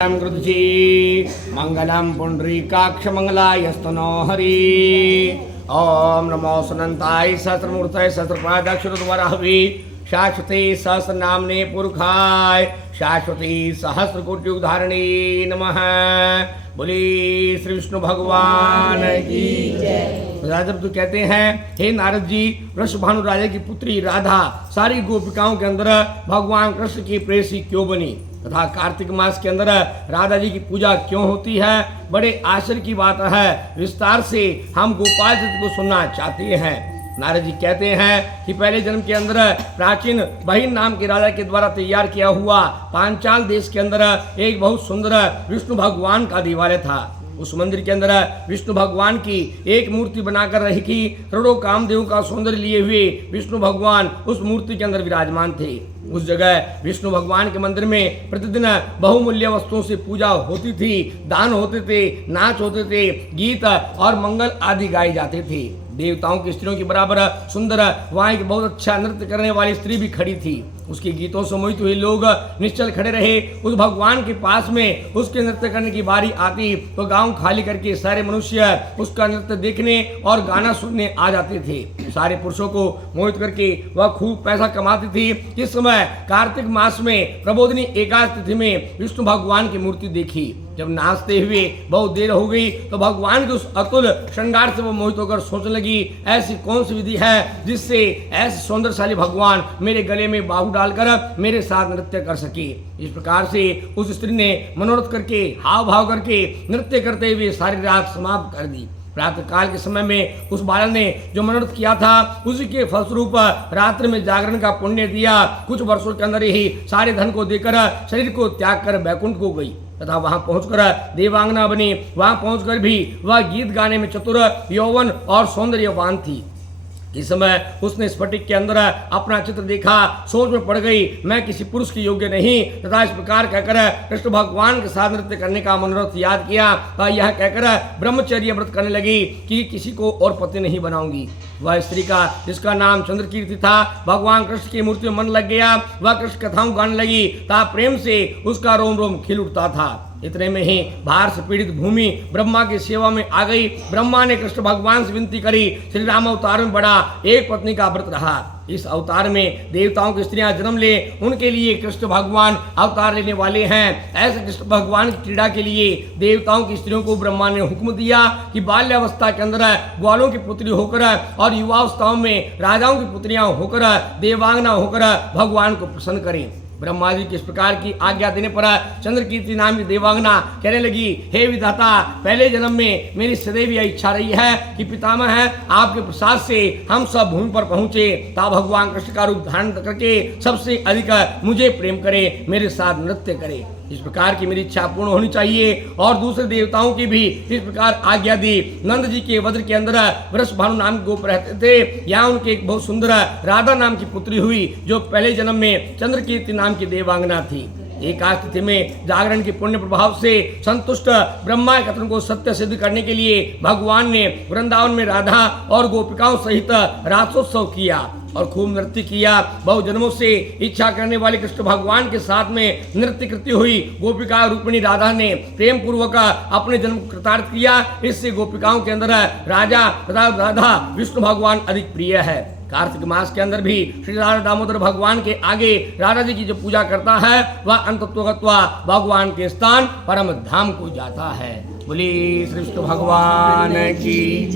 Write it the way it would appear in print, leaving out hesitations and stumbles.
कृतजी मंगलम पुंडरीकाक्ष मंगलायस्तनो हरि। ओम नमो सुनंताय सहस्रमूर्तये सहस्रपादाक्षरद्वाराहवे शाश्वते सहस्र नामने पुरुखाय शाश्वती सहस्र कोटि उदाहरणे नमः। बोले श्री विष्णु भगवान की जय। राजा तो कहते हैं, हे नारद जी, वृषभानु राजा की पुत्री राधा सारी गोपिकाओं के अंदर भगवान कृष्ण की प्रेयसी क्यों बनी तथा कार्तिक मास के अंदर राधा जी की पूजा क्यों होती है। बड़े आश्चर्य की बात है, विस्तार से हम गोपाल जी को सुनना चाहते हैं। नारद जी कहते हैं कि पहले जन्म के अंदर प्राचीन बहिन नाम के राजा के द्वारा तैयार किया हुआ पांचाल देश के अंदर एक बहुत सुंदर विष्णु भगवान का देवालय था। उस मंदिर के अंदर विष्णु भगवान की एक मूर्ति बनाकर रही थी। करोड़ों कामदेव का सौंदर्य लिए हुए विष्णु भगवान उस मूर्ति के अंदर विराजमान थे। उस जगह विष्णु भगवान के मंदिर में प्रतिदिन बहुमूल्य वस्तुओं से पूजा होती थी, दान होते थे, नाच होते थे, गीत और मंगल आदि गाए जाते थे। देवताओं की स्त्रियों के बराबर सुंदर वहाँ एक बहुत अच्छा नृत्य करने वाली स्त्री भी खड़ी थी। उसके गीतों से मोहित हुए लोग निश्चल खड़े रहे। उस भगवान के पास में उसके नृत्य करने की बारी आती तो गांव खाली करके सारे मनुष्य उसका नृत्य देखने और गाना सुनने आ जाते थे। सारे पुरुषों को मोहित करके वह खूब पैसा कमाती थी। इस समय कार्तिक मास में प्रबोधिनी एकादशी तिथि में विष्णु भगवान की मूर्ति देखी। जब नाचते हुए बहुत देर हो गई तो भगवान के उस अतुल श्रृंगार से वो मोहित होकर सोचने लगी, ऐसी कौन सी विधि है जिससे ऐसे सौंदर्यशाली भगवान मेरे गले में बाहु डालकर मेरे साथ नृत्य कर सके। इस प्रकार से उस स्त्री ने मनोरथ करके हाव भाव करके नृत्य करते हुए सारी रात समाप्त कर दी। प्रातः काल के समय में उस बालक ने जो मनोरथ किया था उसी के फलस्वरूप रात्रि में जागरण का पुण्य दिया। कुछ वर्षों के अंदर ही सारे धन को देकर शरीर को त्याग कर बैकुंठ को गई तथा वहां पहुंचकर देवांगना बनी। वहां पहुंचकर भी वह गीत गाने में चतुर, यौवन और सौंदर्यवान थी। इस समय उसने स्फटिक के अंदर अपना चित्र देखा, सोच में पड़ गई, मैं किसी पुरुष के योग्य नहीं तथा इस प्रकार कहकर कृष्ण भगवान के साथ नृत्य करने का मनोरथ याद किया। यह कहकर ब्रह्मचर्य व्रत करने लगी कि किसी को और पति नहीं बनाऊंगी। वह स्त्री का जिसका नाम चंद्रकीर्ति था, भगवान कृष्ण की मूर्ति में मन लग गया। वह कृष्ण कथाओं गाने लगी तथा प्रेम से उसका रोम रोम खिल उठता था। इतने में ही भार से पीड़ित भूमि ब्रह्मा की सेवा में आ गई। ब्रह्मा ने कृष्ण भगवान से विनती करी। श्री राम अवतार में बड़ा एक पत्नी का व्रत रहा। इस अवतार में देवताओं की स्त्रियां जन्म ले, उनके लिए कृष्ण भगवान अवतार लेने वाले हैं। ऐसे कृष्ण भगवान की क्रीड़ा के लिए देवताओं की स्त्रियों को ब्रह्मा ने हुक्म दिया कि बाल्यावस्था के अंदर ग्वालों की पुत्री होकर और युवावस्थाओं में राजाओं की पुत्रियां होकर देवांगना होकर भगवान को प्रसन्न करें। ब्रह्मा जी की इस प्रकार की आज्ञा देने पर चंद्रकीर्ति नाम की देवांगना कहने लगी, हे विधाता, पहले जन्म में मेरी सदैव यह इच्छा रही है कि पितामह है आपके प्रसाद से हम सब भूमि पर पहुंचे ता भगवान कृष्ण का रूप धारण करके सबसे अधिक मुझे प्रेम करे, मेरे साथ नृत्य करे। इस प्रकार की मेरी इच्छा पूर्ण होनी चाहिए। और दूसरे देवताओं की भी इस प्रकार आज्ञा दी। नंद जी के वज्र के अंदर वृषभानु नाम के गोप रहते थे। यहाँ उनके एक बहुत सुंदर राधा नाम की पुत्री हुई जो पहले जन्म में चंद्रकीर्ति नाम की देवांगना थी। एकादशी तिथि में जागरण के पुण्य प्रभाव से संतुष्ट ब्रह्मा के कथन को सत्य सिद्ध करने के लिए भगवान ने वृंदावन में राधा और गोपिकाओं सहित रासोत्सव किया और खूब नृत्य किया। बहु जन्मों से इच्छा करने वाले कृष्ण भगवान के साथ में नृत्य करती हुई गोपिका रूपिणी राधा ने प्रेम पूर्वक अपने जन्म कृतार्थ किया। इससे गोपिकाओं के अंदर राजा तथा राधा विष्णु भगवान अधिक प्रिय है। कार्तिक मास के अंदर भी श्री राधा दामोदर भगवान के आगे राधा जी की जो पूजा करता है वह अंतत्वगत्वा भगवान के स्थान परम धाम को जाता है। बोली श्री विष्णु भगवान की।